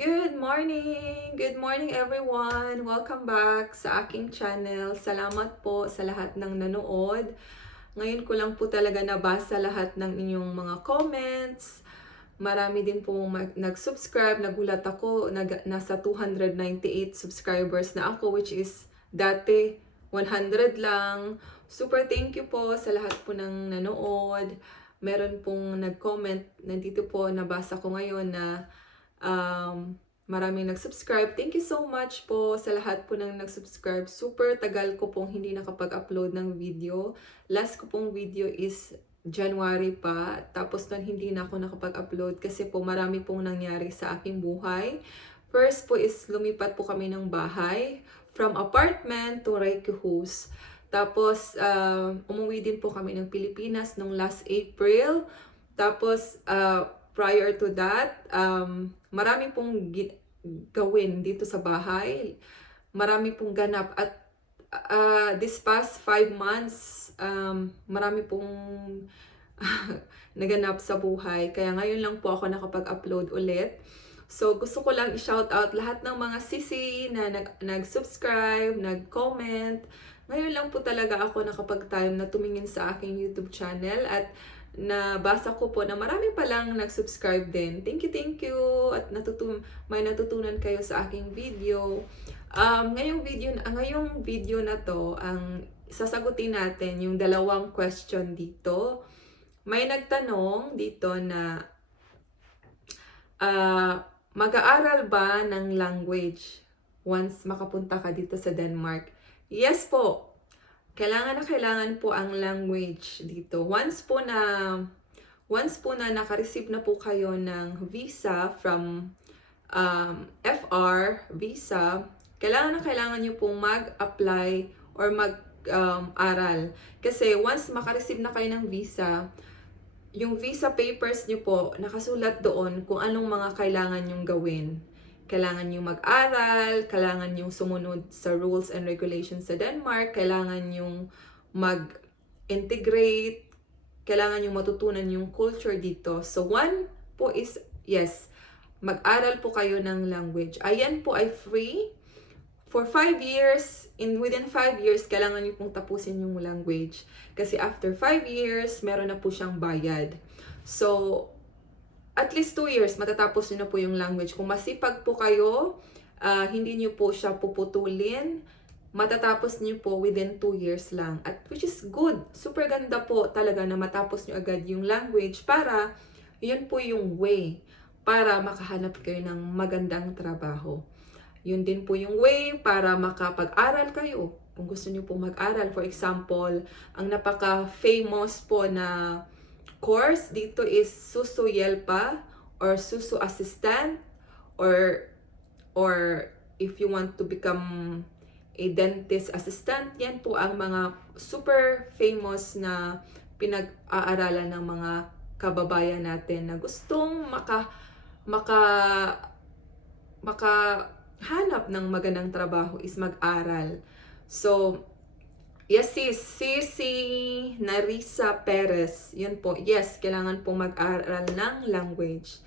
Good morning! Good morning everyone! Welcome back sa aking channel. Salamat po sa lahat ng nanood. Ngayon ko lang po talaga nabasa lahat ng inyong mga comments. Marami din po nag-subscribe. Nagulat ako, nasa 298 subscribers na ako, which is dati 100 lang. Super thank you po sa lahat po ng nanood. Meron pong nag-comment, nandito po nabasa ko ngayon na maraming nag-subscribe. Thank you so much po sa lahat po ng nag-subscribe. Super tagal ko pong hindi nakapag-upload ng video. Last ko pong video is January pa. Tapos nun hindi na ako nakapag-upload kasi po marami pong nangyari sa aking buhay. First po is lumipat po kami ng bahay from apartment to Reiki house. Tapos umuwi din po kami ng Pilipinas nung last April. Tapos prior to that, marami pong gawin dito sa bahay. Marami pong ganap at this past 5 months, marami pong naganap sa buhay. Kaya ngayon lang po ako nakapag-upload ulit. So gusto ko lang i-shout out lahat ng mga sisi na nag-subscribe, nag-comment. Ngayon lang po talaga ako nakapag-time na tumingin sa aking YouTube channel at nabasa ko po na marami palang nag-subscribe din. Thank you. At may natutunan kayo sa aking video. Ngayong video na to, ang sasagutin natin yung dalawang question dito. May nagtanong dito na mag-aaral ba ng language once makapunta ka dito sa Denmark? Yes po. Kailangan po ang language dito. Once po na naka-receive na po kayo ng visa from FR visa, kailangan nyo pong mag-apply or mag-aral. Kasi once maka-receive na kayo ng visa, yung visa papers nyo po, nakasulat doon kung anong mga kailangan nyong gawin. Kailangan nyo mag-aral, kailangan nyo sumunod sa rules and regulations sa Denmark, kailangan nyo mag-integrate, kailangan nyo matutunan yung culture dito. So one po is, yes, mag-aral po kayo ng language. Ayan po ay free. For 5 years, within 5 years, kailangan nyo pong tapusin yung language. Kasi after 5 years, meron na po siyang bayad. So, at least 2 years, matatapos nyo na po yung language. Kung masipag po kayo, hindi nyo po siya puputulin, matatapos nyo po within 2 years lang. At which is good. Super ganda po talaga na matapos nyo agad yung language para yun po yung way para makahanap kayo ng magandang trabaho. Yun din po yung way para makapag-aral kayo. Kung gusto nyo po mag-aral, for example, ang napaka-famous po na course dito is Susu Yelpa or Susu Assistant or if you want to become a dentist assistant, yan po ang mga super famous na pinag-aaralan ng mga kababayan natin na gustong makahanap ng magandang trabaho is mag-aral. So, yes, si Narisa Perez, yun po, yes, kailangan po mag-aral ng language.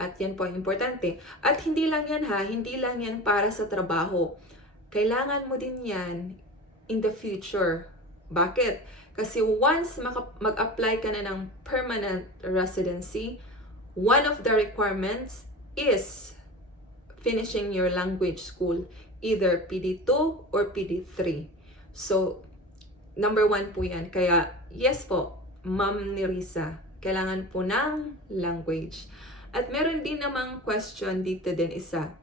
At yan po ang importante. At hindi lang yan hindi lang yan para sa trabaho. Kailangan mo din yan in the future. Bakit? Kasi once mag-apply ka na ng permanent residency, one of the requirements is finishing your language school, either PD2 or PD3. So, number 1 po yan. Kaya, yes po, Ma'am Nerissa, kailangan po ng language. At meron din namang question dito din isa.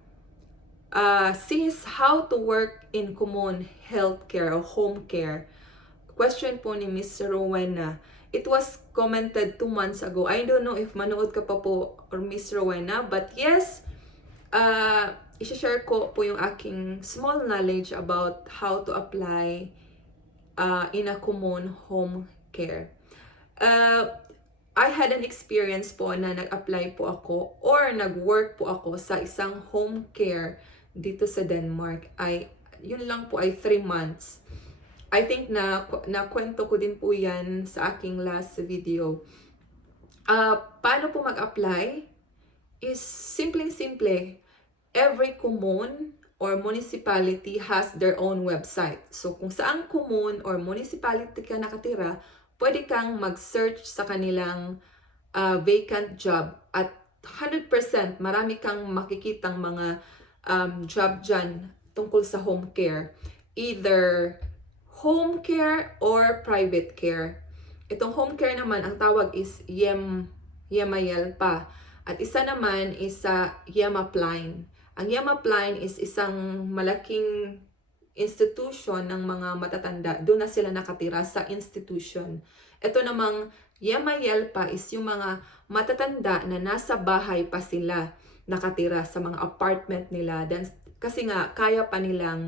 Sis, how to work in common healthcare or home care? Question po ni Miss Rowena. It was commented 2 months ago. I don't know if manood ka pa po or Miss Rowena, but yes, i-share ko po yung aking small knowledge about how to apply in a common home care. I had an experience po na nag-apply po ako or nag-work po ako sa isang home care dito sa Denmark. Yun lang po ay 3 months. I think na kwento ko din po yan sa aking last video. Paano po mag-apply? Is simpleng-simple. every commune or municipality has their own website. So kung saang commune or municipality ka nakatira, pwede kang mag-search sa kanilang vacant job at 100% marami kang makikitang mga job dyan tungkol sa home care. Either home care or private care. Itong home care naman, ang tawag is Yemayelpa. At isa naman is sa Yemapline. Ang Yemapline is isang malaking institution ng mga matatanda. Doon na sila nakatira sa institution. Ito namang Yemayelpa is yung mga matatanda na nasa bahay pa sila nakatira sa mga apartment nila. Kasi nga, kaya pa nilang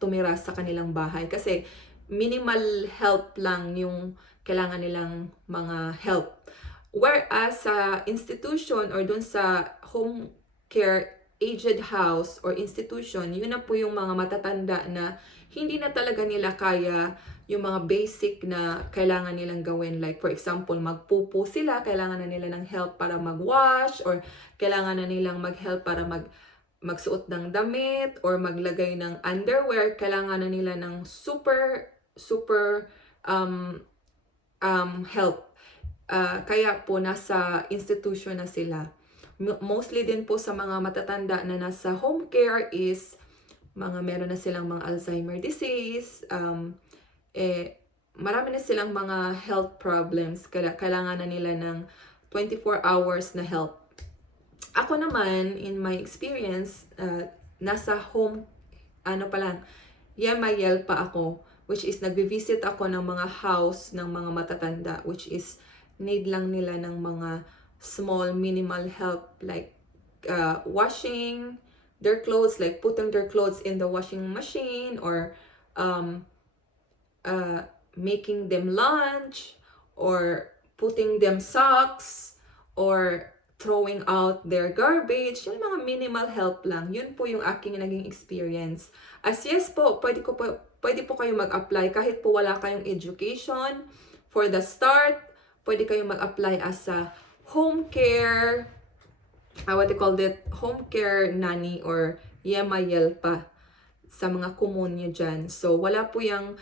tumira sa kanilang bahay. Kasi minimal help lang yung kailangan nilang mga help. Whereas sa institution or dun sa home care aged house or institution, yun na po yung mga matatanda na hindi na talaga nila kaya yung mga basic na kailangan nilang gawin. Like for example, magpupo sila, kailangan na nila ng help para mag-wash or kailangan na nilang mag-help para magsuot ng damit or maglagay ng underwear, kailangan na nila ng super help. Kaya po nasa institution na sila. Mostly din po sa mga matatanda na nasa home care is meron na silang mga Alzheimer disease, marami na silang mga health problems, kailangan na nila ng 24 hours na help. Ako naman, in my experience, nasa home, Yemayelpa ako, which is nagbe-visit ako ng mga house ng mga matatanda, which is need lang nila ng mga small minimal help like washing their clothes, like putting their clothes in the washing machine or making them lunch or putting them socks or throwing out their garbage. Yung mga minimal help lang. Yun po yung aking naging experience. As yes po, pwede po kayo mag-apply kahit po wala kayong education. For the start, pwede kayo mag-apply as a home care, home care nanny or Yemayelpa sa mga commune nyo dyan. So, wala po yung,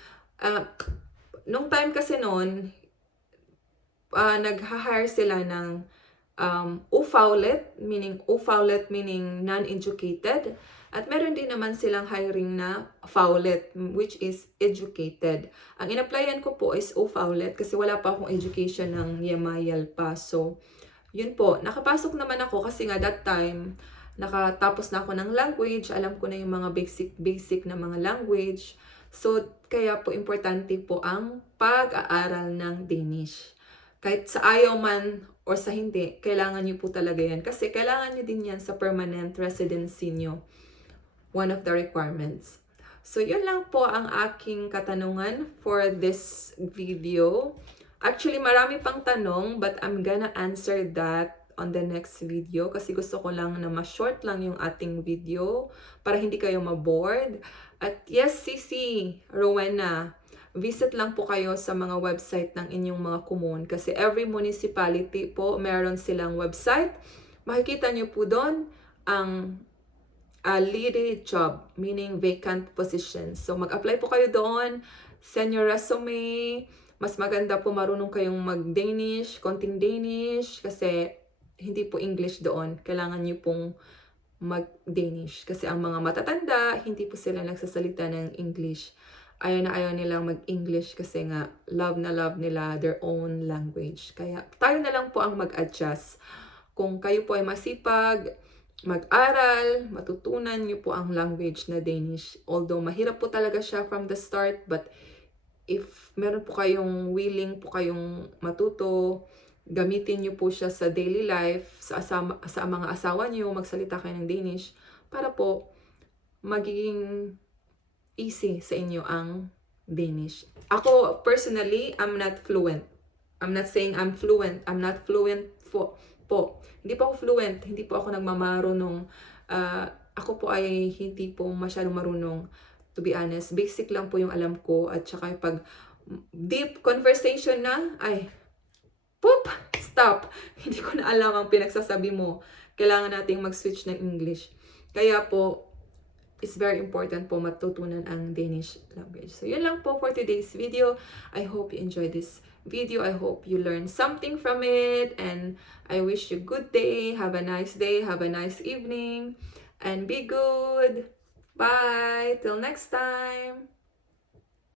nung time kasi noon, nag-hire sila ng UFAULET, meaning non-educated. At meron din naman silang hiring na FAULET, which is educated. Ang in-applyan ko po is UFAULET kasi wala pa akong education ng Yemayelpa. So, yun po. Nakapasok naman ako kasi nga that time, nakatapos na ako ng language. Alam ko na yung mga basic na mga language. So, kaya po importante po ang pag-aaral ng Danish. Kahit sa ayaw man or sa hindi, kailangan nyo po talaga yan. Kasi kailangan nyo din yan sa permanent residency nyo. One of the requirements. So, yun lang po ang aking katanungan for this video. Actually, marami pang tanong, but I'm gonna answer that on the next video. Kasi gusto ko lang na ma-short lang yung ating video para hindi kayo ma-bored. At yes, Sisi, Rowena, visit lang po kayo sa mga website ng inyong mga commune. Kasi every municipality po, meron silang website. Makikita nyo po doon ang lead job, meaning vacant positions. So, mag-apply po kayo doon, send your resume. Mas maganda po marunong kayong mag-Danish, konting Danish, kasi hindi po English doon. Kailangan nyo pong mag-Danish. Kasi ang mga matatanda, hindi po sila nagsasalita ng English. Ayaw na ayaw nilang mag-English kasi nga love na love nila their own language. Kaya tayo na lang po ang mag-adjust. Kung kayo po ay masipag, mag-aral, matutunan nyo po ang language na Danish. Although mahirap po talaga siya from the start, but if meron po kayong willing po kayong matuto, gamitin nyo po siya sa daily life, sa mga asawa nyo, magsalita kayo ng Danish, para po magiging easy sa inyo ang Danish. Ako, personally, I'm not fluent. I'm not saying I'm fluent. I'm not fluent po. Hindi po ako fluent. Hindi po ako nagmamarunong. Ako po ay hindi po masyadong marunong. To be honest, basic lang po yung alam ko. At saka pag deep conversation na, ay, poop, stop. Hindi ko na alam ang pinagsasabi mo. kailangan nating mag-switch ng English. Kaya po, it's very important po matutunan ang Danish language. So, yun lang po for today's video. I hope you enjoyed this video. I hope you learned something from it. And I wish you good day. Have a nice day. Have a nice evening. And be good. Bye. Till next time.